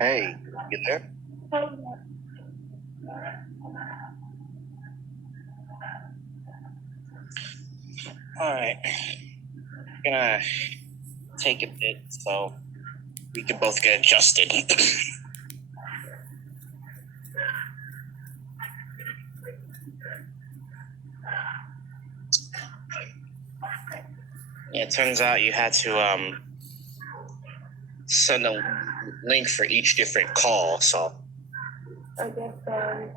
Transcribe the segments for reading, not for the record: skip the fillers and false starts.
Hey, you there? All right. Gonna take a bit so we can both get adjusted. Yeah, it turns out you had to send a link for each different call, so I guess so.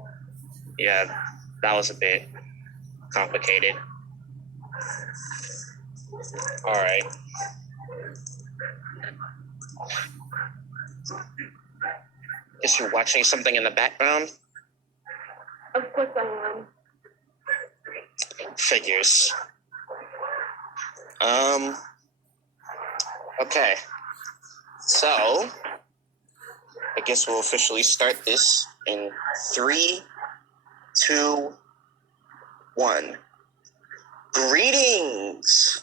yeah, that was a bit complicated. All right. Guess you're watching something in the background? Of course I am. Figures. Okay. So, I guess we'll officially start this in 3, 2, 1. Greetings,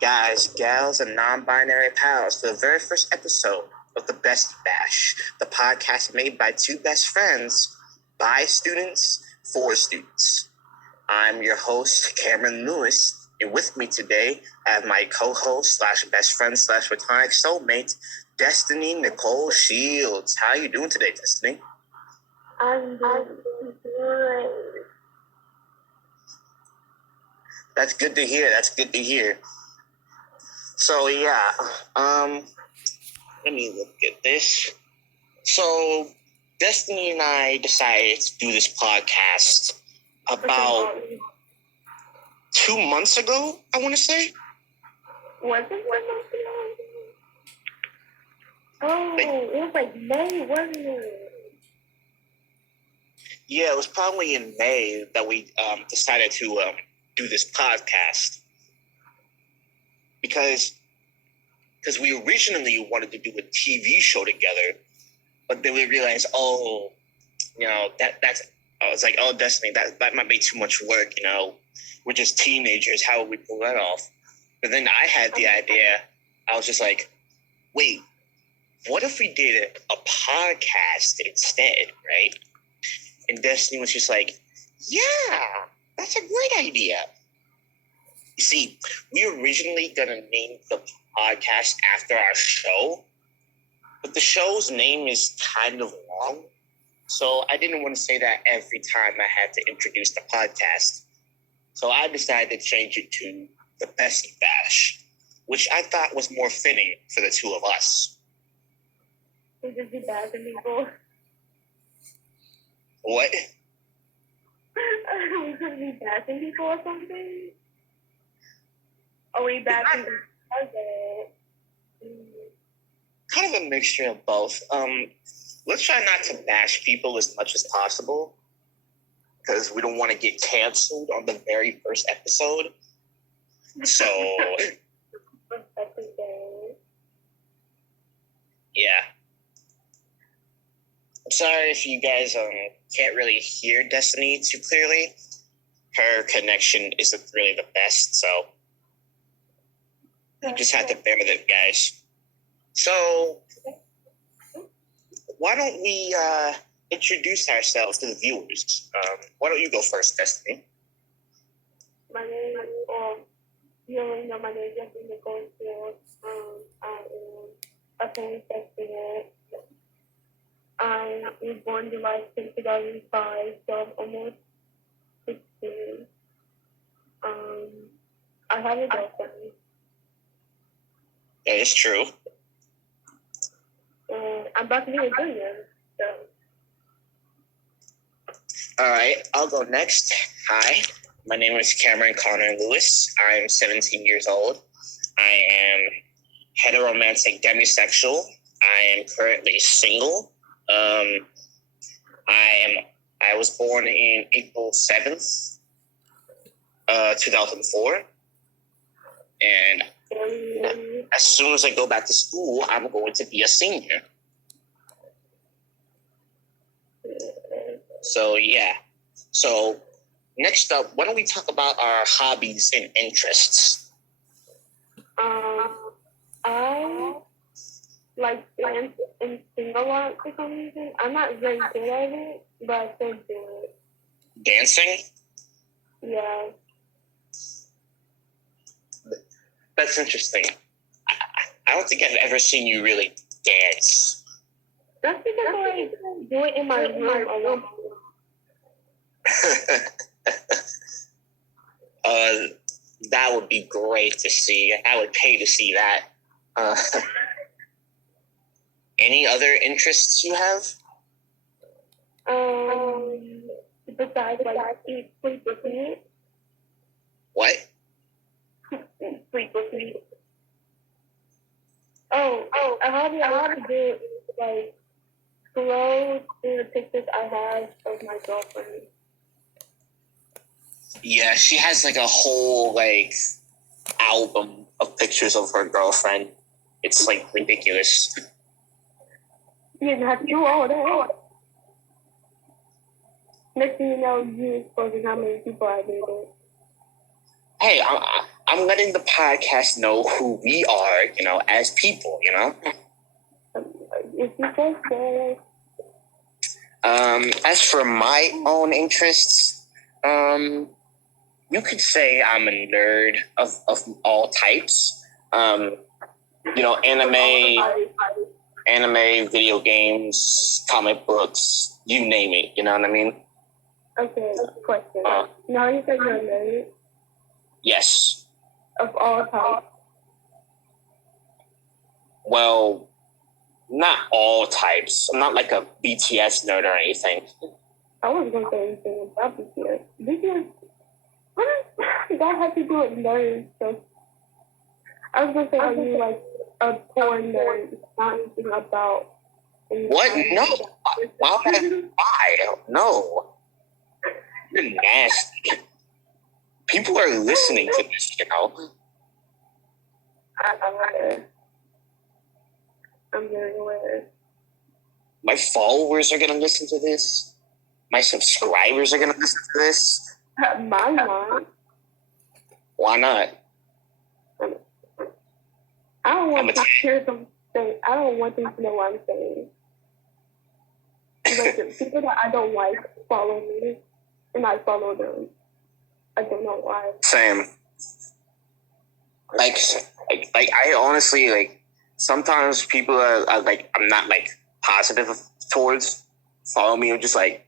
guys, gals, and non-binary pals, for the very first episode of the Bestie Bash, the podcast made by two best friends, by students, for students. I'm your host, Cameron Lewis, and with me today, I have my co-host slash best friend slash platonic soulmate, Destiny Nicole Shields. How are you doing today, Destiny? I'm doing great. That's good to hear. That's good to hear. So yeah, let me look at this. So Destiny and I decided to do this podcast about 2 months ago, I want to say. Was it 1 month ago? Oh, it was like May, wasn't it? Yeah, it was probably in May that we decided to do this podcast because we originally wanted to do a TV show together, but then we realized, that's. I was like, oh, Destiny, that might be too much work. We're just teenagers. How would we pull that off? But then I had the idea. I was just like, wait, what if we did a podcast instead, right? And Destiny was just like, yeah, that's a great idea. You see, we were originally going to name the podcast after our show, but the show's name is kind of long. So I didn't want to say that every time I had to introduce the podcast. So I decided to change it to the Bestie Bash, which I thought was more fitting for the two of us. Would this be bad to people? What? Are we going to be bashing people or something? Are we bashing the president? Kind of a mixture of both. Let's try not to bash people as much as possible because we don't want to get canceled on the very first episode. So, yeah. I'm sorry if you guys can't really hear Destiny too clearly. Her connection isn't really the best, so you just have to bear with it, guys. So, why don't we introduce ourselves to the viewers? Why don't you go first, Destiny? My name is, you already know my name is Nicole Shields. I am a family sex student. I was born July 6, 2005, so I'm almost 16. I have a girlfriend. That is true. And I'm about to be a junior, so. All right, I'll go next. Hi, my name is Cameron Connor Lewis. I'm 17 years old. I am heteromantic demisexual. I am currently single. I was born in April 7th, 2004. And as soon as I go back to school, I'm going to be a senior. So, yeah. So, next up, why don't we talk about our hobbies and interests? I like dance and sing a lot for some reason. I'm not very good at it, but I still do it. Dancing? Yeah. That's interesting. I don't think I've ever seen you really dance. That's because I do it in my room alone. That would be great to see. I would pay to see that. Any other interests you have? Besides, like, sleep with me. What? Sleep with me. A hobby I have to do is, like, scroll through the pictures I have of my girlfriend. Yeah, she has, like, a whole, like, album of pictures of her girlfriend. It's, like, ridiculous. You didn't have to do all that. Next thing you know, you exposing how many people I dated. Hey, I'm letting the podcast know who we are, as people, If you say so. As for my own interests, you could say I'm a nerd of all types. Anime, video games, comic books, you name it, you know what I mean? Okay, question. Now you said you're a nerd? Yes. Of all types? Well, not all types. I'm not like a BTS nerd or anything. I wasn't going to say anything about BTS. BTS, what does that have to do with nerds? So, I was going to say, are you like a porn nerd? Not anything about... What? No. Why? No. You're nasty. People are listening to this, I'm very aware. My followers are going to listen to this. My subscribers are going to listen to this. Mine not. Why not? I don't want to hear them say. I don't want them to know what I'm saying. Like, the people that I don't like follow me, and I follow them. I don't know why. Same. Like I honestly, sometimes people are like, I'm not, positive towards follow me. I'm just like,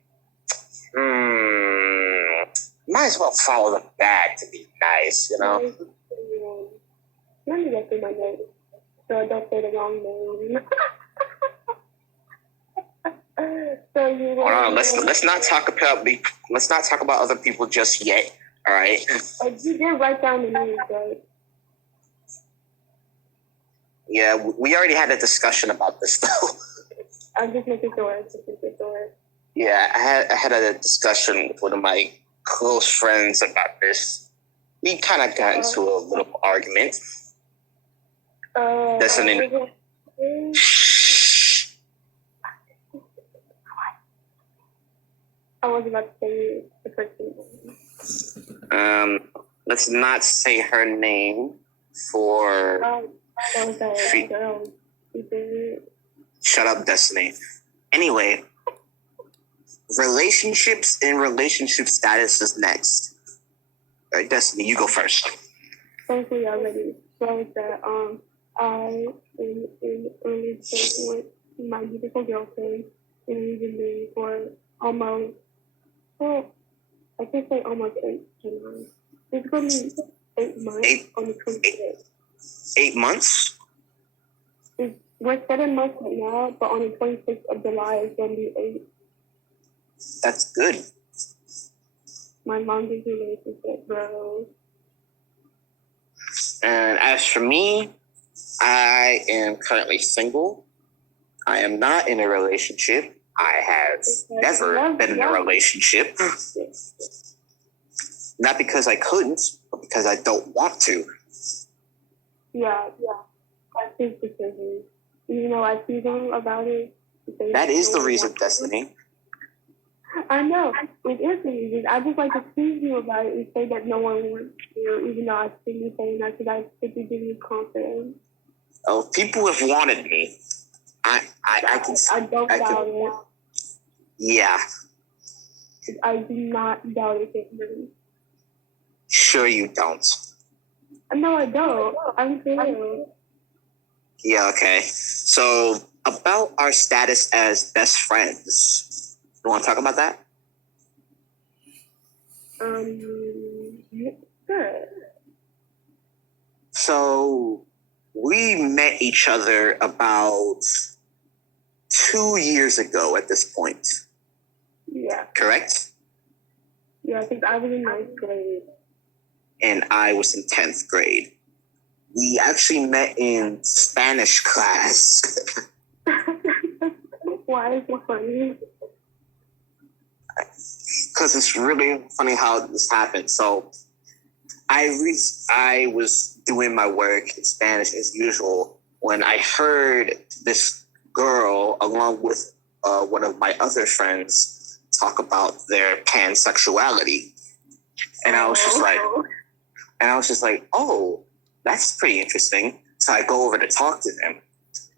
might as well follow them back to be nice, Let me get through my name, so I don't say the wrong name. Hold on, let's not talk about other people just yet. All right. You did write down the names, right? Yeah, we already had a discussion about this though. I'm just making sure. Yeah, I had a discussion with one of my close friends about this. We kind of got into a little argument. Listening. I was about to say the person. Let's not say her name for. Shut up, Destiny. Anyway, relationships and relationship status is next. All right, Destiny, you go first. Thank you already. So that I in early stage with my beautiful girlfriend, and we've been dating for almost, well, I can say almost 8 months. It's going to be 8 months on the 26th. 8 months? We're 7 months right now, but on the 26th of July, it's going to be 8. That's good. My longest relationship, bro. And as for me, I am currently single. I am not in a relationship. I have never been in a relationship. Not because I couldn't, but because I don't want to. Yeah. That's his decision. I see them about it. That is the reason, Destiny. I know. It is the reason. I just like to tease you about it and say that no one wants you, even though I see you saying that because I think you give you confidence. Oh, people have wanted me. I can. I don't I doubt can. it. Yeah, I do not doubt it. Really. sure you don't. No, I don't. I'm serious. Yeah, okay. So about our status as best friends, you want to talk about that? Sure. So we met each other about 2 years ago at this point. Yeah. Correct? Yeah, I think I was in 9th grade. And I was in 10th grade. We actually met in Spanish class. Why is it funny? Because it's really funny how this happened. So I was doing my work in Spanish as usual when I heard this girl, along with one of my other friends, talk about their pansexuality, and I was just like, oh, that's pretty interesting. So I go over to talk to them,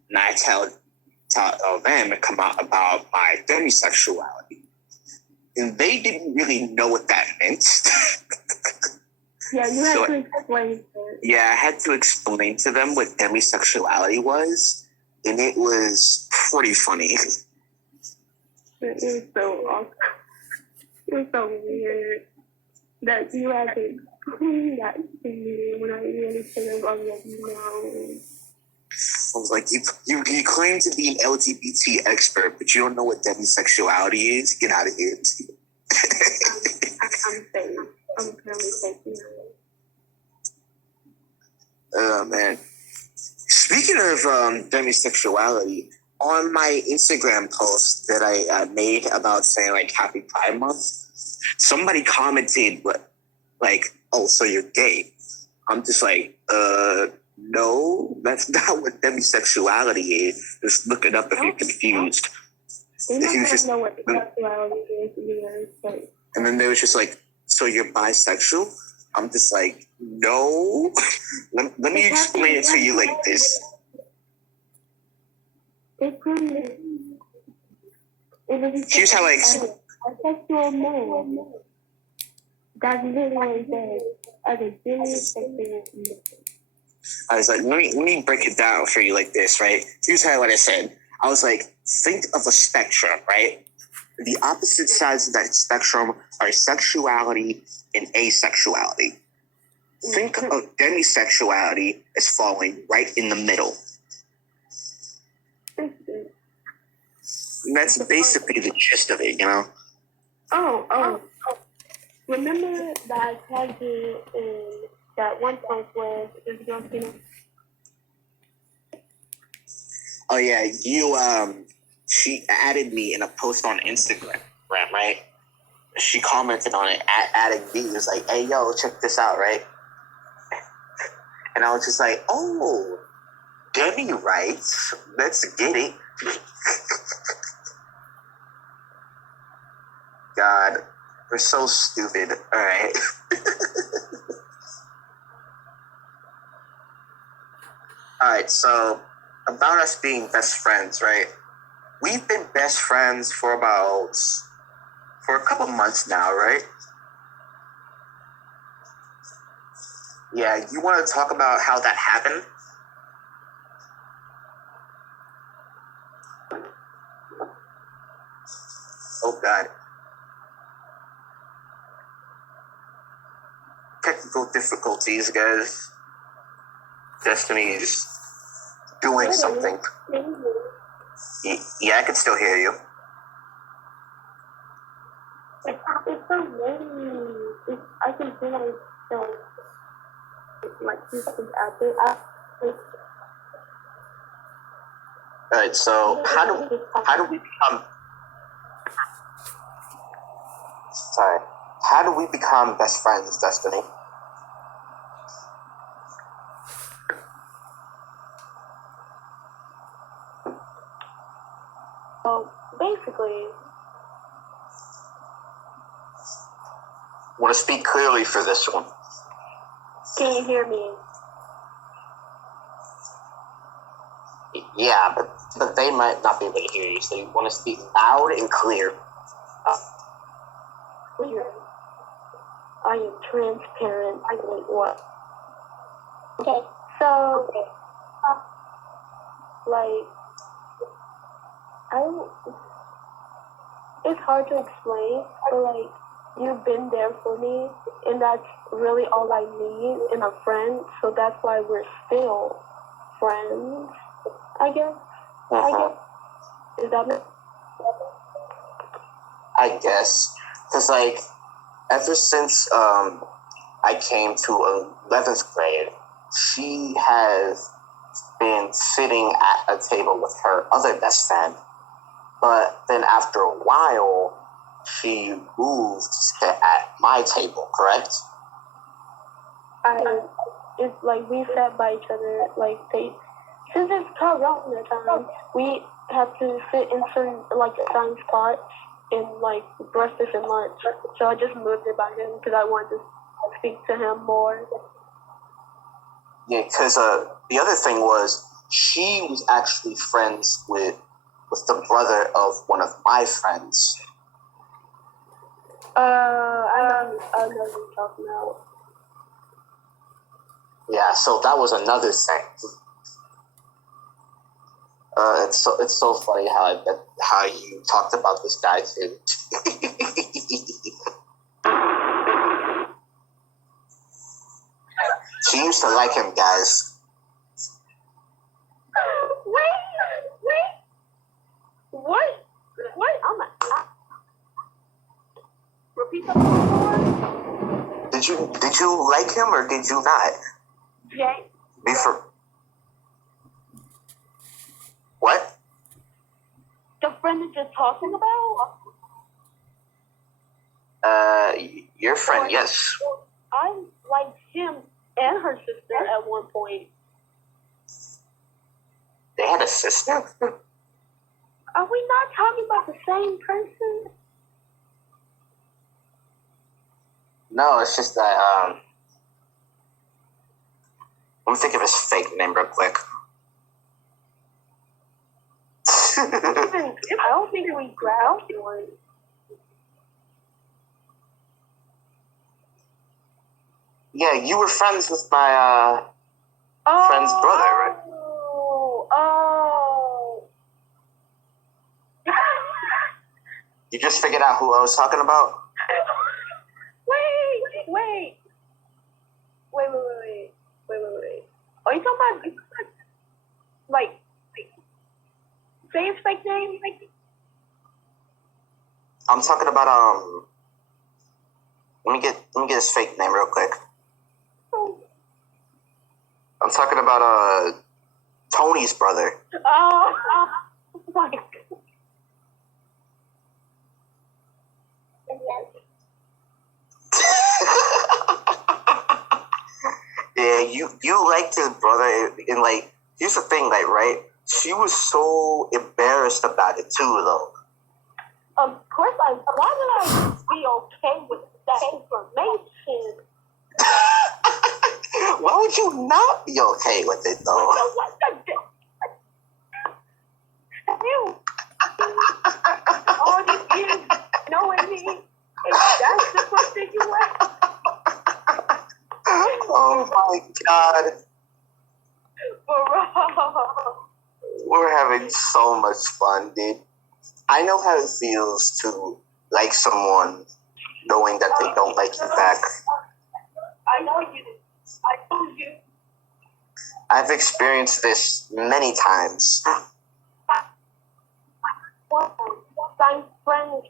and I tell them to come out about my demisexuality, and they didn't really know what that meant. Yeah, you had to explain it. Yeah, I had to explain to them what demisexuality was, and it was pretty funny. It was so awesome. It was so weird that you had to explain that to me when I really should have already known. I was like, you claim to be an LGBT expert, but you don't know what demisexuality is? Get out of here. I'm safe. I'm currently safe now. Oh, man. Speaking of demisexuality, on my Instagram post that I made about saying, like, Happy Pride Month, somebody commented, like, oh, so you're gay. I'm just like, no, that's not what demisexuality is. Just look it up if you're confused. They don't know what sexuality is either. And then they was just like, so you're bisexual? I'm just like, no. let me explain it to you like this. Here's how I explain. Sexual man. That's literally said as a demisexual. I was like, let me break it down for you like this, right? Here's what I said. I was like, think of a spectrum, right? The opposite sides of that spectrum are sexuality and asexuality. Think of demisexuality as falling right in the middle. And that's basically the gist of it, you know? Oh. Remember that I tagged you in that one post where this girl came. Oh yeah, she added me in a post on Instagram, right? She commented on it, adding me. It was like, hey, yo, check this out, right? And I was just like, oh, Demi writes, let's get it. God, we're so stupid, all right? All right, so about us being best friends, right? We've been best friends for a couple months now, right? Yeah, you want to talk about how that happened? Oh, God. Technical difficulties, guys. Destiny is doing something. Yeah, I can still hear you. It's so lame. I can feel like this is out there. All right, so how do we become? Sorry, how do we become best friends, Destiny? Well, basically, Want to speak clearly for this one? can you hear me? Yeah, but but they might not be able to hear you, so you want to speak loud and clear. Clear. I am transparent. I like what? Okay. So, like, it's hard to explain, but like, you've been there for me, and that's really all I need in a friend. So that's why we're still friends, I guess. Is that it? I guess. Because, like, ever since I came to 11th grade, she has been sitting at a table with her other best friend. But then after a while, she moved to sit at my table, correct? It's like we sat by each other, like since it's Corona time, we have to sit in certain, like, assigned spots in, like, breakfast and lunch. So I just moved it by him because I wanted to speak to him more. Yeah, because the other thing was, she was actually friends with the brother of one of my friends. I know what you're talking about. Yeah, so that was another thing. It's so funny how you talked about this guy too. She used to like him, guys. Wait. What? I'm not. Repeat that more. Did you like him or did you not? Jay. What? The friend that you're talking about? Your friend, yes. I liked him and her sister at one point. They had a sister? Are we not talking about the same person? No, it's just that, let me think of his fake name real quick. I don't think we grabbed one. Yeah, you were friends with my, friend's brother, right? Oh. You just figured out who I was talking about? Wait. Are you talking about, like, say his fake name? I'm talking about, let me get his fake name real quick. I'm talking about, Tony's brother. Oh my God. Yeah, you liked his brother, and like, here's the thing, like, right? She was so embarrassed about it too, though. Of course, why would I be okay with that information? Why would you not be okay with it, though? What the you? All these years knowing me, if that's the question you ask. Oh my God. Bro. We're having so much fun, dude. I know how it feels to like someone knowing that they don't like you back. I know you. I told you. I've experienced this many times. I'm friends.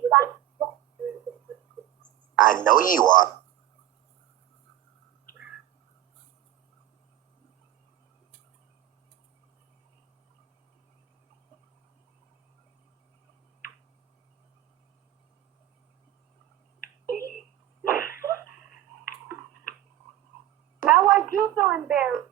I know you are. Now I do feel embarrassed.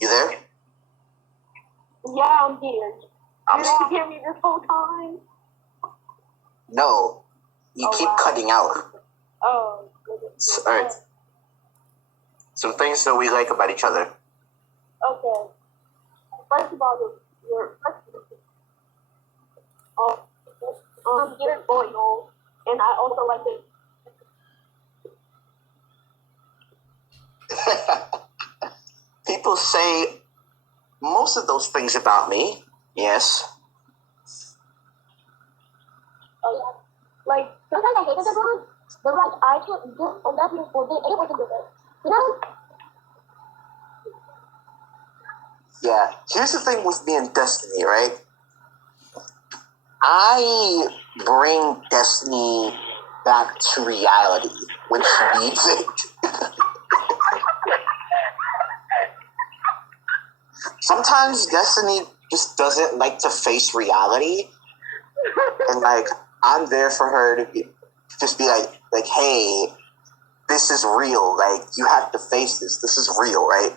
You there? Yeah, I'm here. You didn't hear me this whole time? No. You keep cutting out. Oh. All right. Some things that we like about each other. Okay. First of all, you're you're loyal, and I also like it. People say most of those things about me. Yes. Like sometimes I hate everyone, but like I can't do on that for being able to do it. You know? Yeah. Here's the thing with me and Destiny, right? I bring Destiny back to reality when she needs it. Sometimes Destiny just doesn't like to face reality, and like I'm there for her to just be like, hey, this is real. Like you have to face this. This is real, right?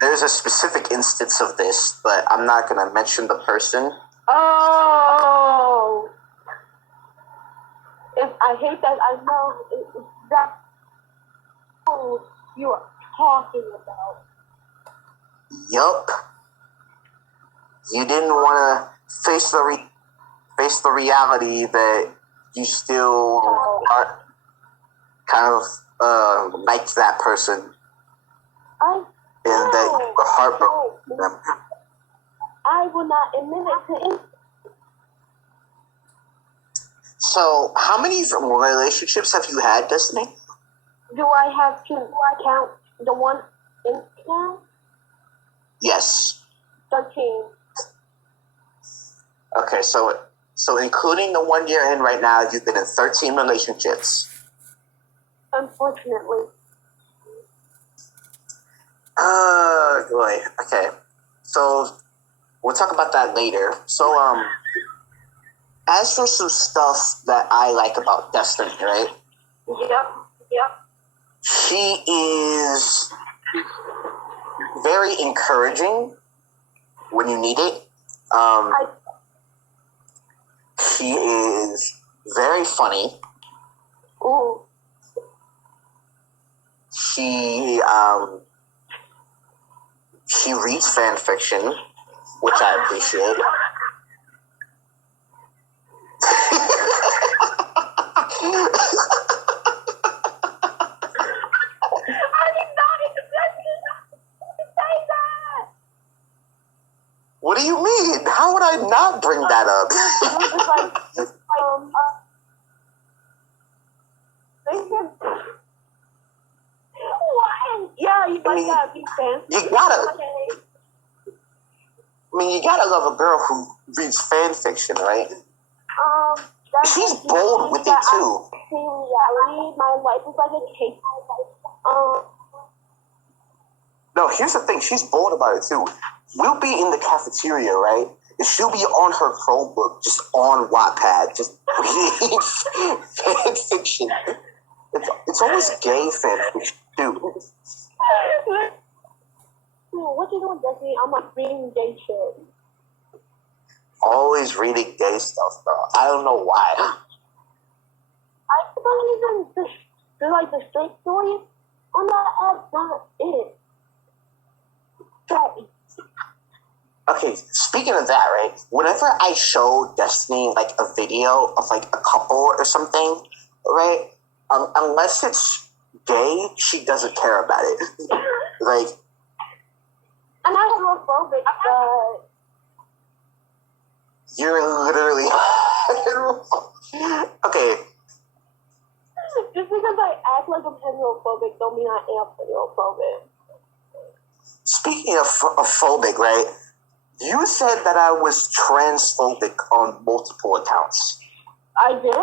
There's a specific instance of this, but I'm not going to mention the person. Oh, I hate that. I know that's who you are talking about. Yup. You didn't want to face the reality that you still are kind of like that person. And that you were heartbroken. I will not admit it to him. So, how many relationships have you had, Destiny? Do I have to count the one in now? Yes. 13. Okay, so including the one you're in right now, you've been in 13 relationships. Unfortunately. Boy. Okay. So we'll talk about that later. So as for some stuff that I like about Destiny, right? Yep. She is very encouraging when you need it. She is very funny. Ooh. She reads fan fiction, which I appreciate. I did not expect you to say that. What do you mean? How would I not bring that up? What? Yeah, you gotta be fancy. You gotta love a girl who reads fan fiction, right? She's bold with it too. In reality, my life is like a cake. No, here's the thing. She's bold about it too. We'll be in the cafeteria, right? And she'll be on her Chromebook, just on Wattpad, just reading fan fiction. It's always gay fan fiction too. What you doing, Jesse? I'm like reading gay shit. Always reading gay stuff, bro. I don't know why. I don't even like the straight stories on that app. Not it. Okay, speaking of that, right? Whenever I show Destiny like a video of like a couple or something, right? Unless it's gay, she doesn't care about it. Like, I'm not homophobic, but you're literally okay. Just because I act like I'm heterophobic don't mean I am heterophobic. Speaking of phobic, right? You said that I was transphobic on multiple accounts. I did?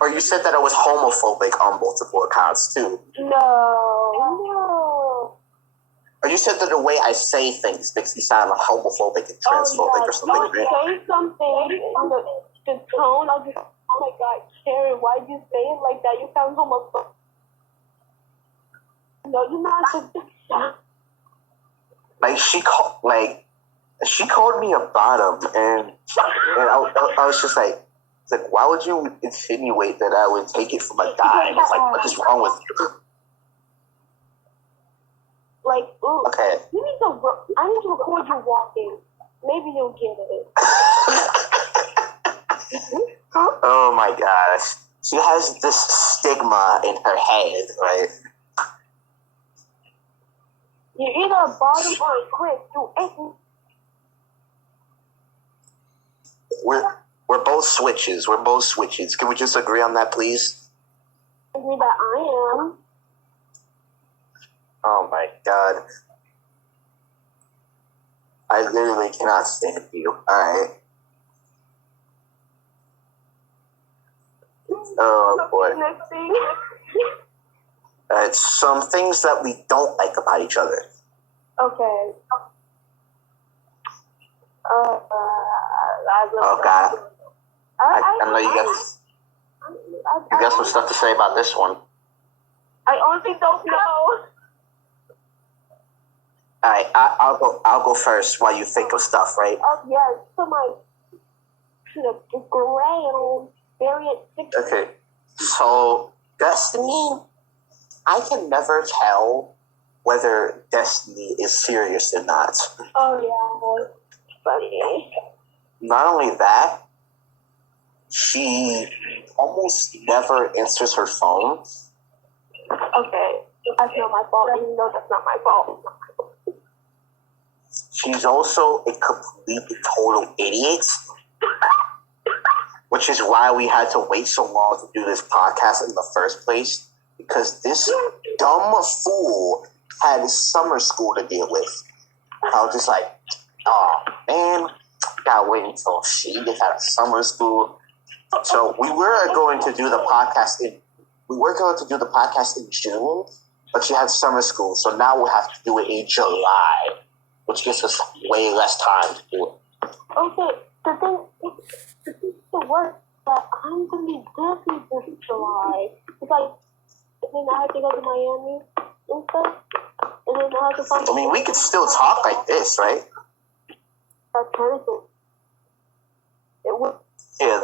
Or you said that I was homophobic on multiple accounts too. No. Or you said that the way I say things makes me sound homophobic and transphobic or something. You say something, the tone of Oh my God, Karen, why'd you say it like that? You sound homophobic. No, you're not just Like she called me a bottom, and I was just like, why would you insinuate that I would take it from a guy? It's like, what is wrong with you? like, ooh, Okay. I need to record you walking. Maybe you'll get it. Oh my gosh. She has this stigma in her head, right? You're either a bottom or a Chris. You ain't. We're both switches. We're both switches. Can we just agree on that, please? Agree that I am. Oh my god. I literally cannot stand you. Alright. Oh boy. Next thing. Alright, some things that we don't like about each other. Okay. Oh god. I know you got some stuff to say about this one. I honestly don't know. Alright, I'll go first while you think of stuff, right? Oh yeah, so my gray variant. Okay. So Destiny, I can never tell whether Destiny is serious or not. Oh yeah, funny. Not only that, she almost never answers her phone. Okay, that's not my fault. Even though that's not my fault. She's also a complete and total idiot, which is why we had to wait so long to do this podcast in the first place, because this dumb fool had summer school to deal with. I was just like, oh man, gotta wait until she gets out of summer school. So we were going to do the podcast in June, but she had summer school, so now we'll have to do it in July, which gives us way less time to do it. Okay, the thing to work that I'm gonna be busy this July. It's like, and then I have to go to Miami and stuff, and then I have to find. I mean, we could still talk like this, right? That's perfect. It would. Yeah,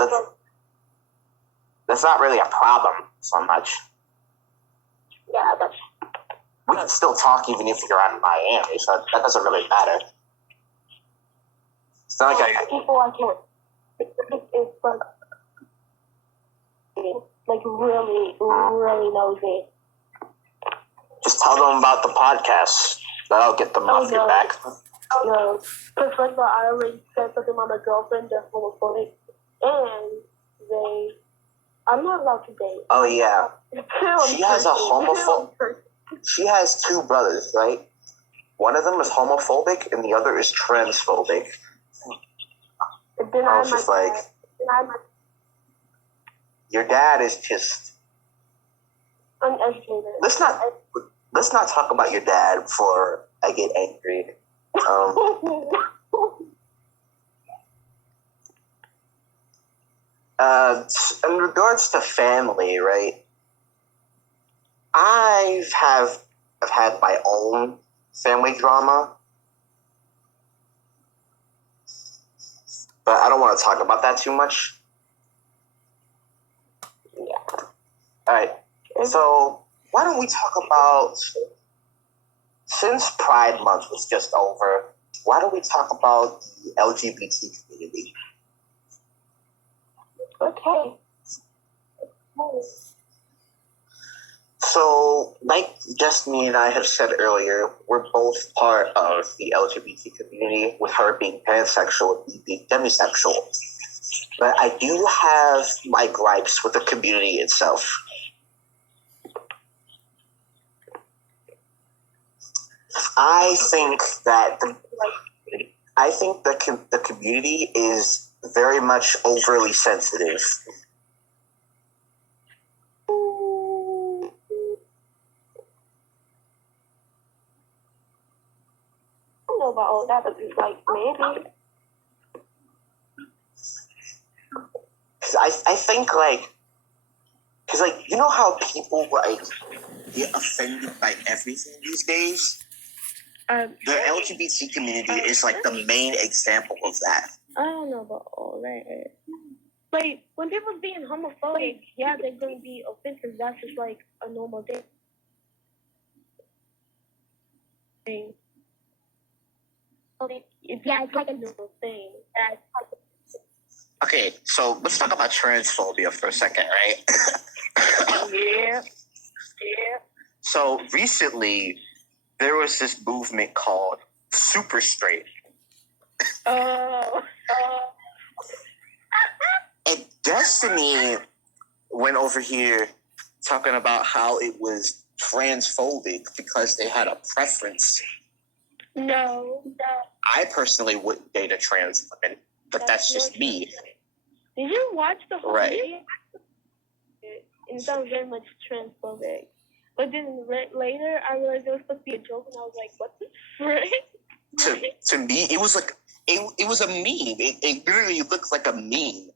that's not really a problem so much. Yeah, that's. We can still talk even if you're out in Miami, so that doesn't really matter. It's not like People I can't. It's like really, really nosy. just tell them about the podcast. That'll get them off your back. No, because like I already said something about my girlfriend, they're homophobic, and I'm not allowed to date. Oh yeah, she has a homophobic. She has two brothers, right? One of them is homophobic, and the other is transphobic. I was just like, your dad is just uneducated. Let's not talk about your dad before I get angry. In regards to family, right? I've had my own family drama, but I don't want to talk about that too much. Yeah. All right. So why don't we talk about, since Pride Month was just over, why don't we talk about the LGBT community? Okay. So, like Destiny and I have said earlier, we're both part of the LGBT community, with her being pansexual and me being demisexual. But I do have my gripes with the community itself. I think the community is very much overly sensitive. I don't know about all that, but like maybe. because I think like, because like you know how people like get offended by everything these days. The LGBT community is like the main example of that. I don't know about all that. Like, when people's being homophobic, yeah, they're going to be offensive. That's just like a normal thing. It's like a normal thing. Okay, so let's talk about transphobia for a second, right? Yeah. So recently, there was this movement called Super Straight. And Destiny went over here talking about how it was transphobic because they had a preference. No. I personally wouldn't date a trans woman, but that's just me. Did you watch the whole Right. video? And it sounds very much transphobic. But then later, I realized it was supposed to be a joke, and I was like, what the frick? To me, it was like, it was a meme. It literally looked like a meme.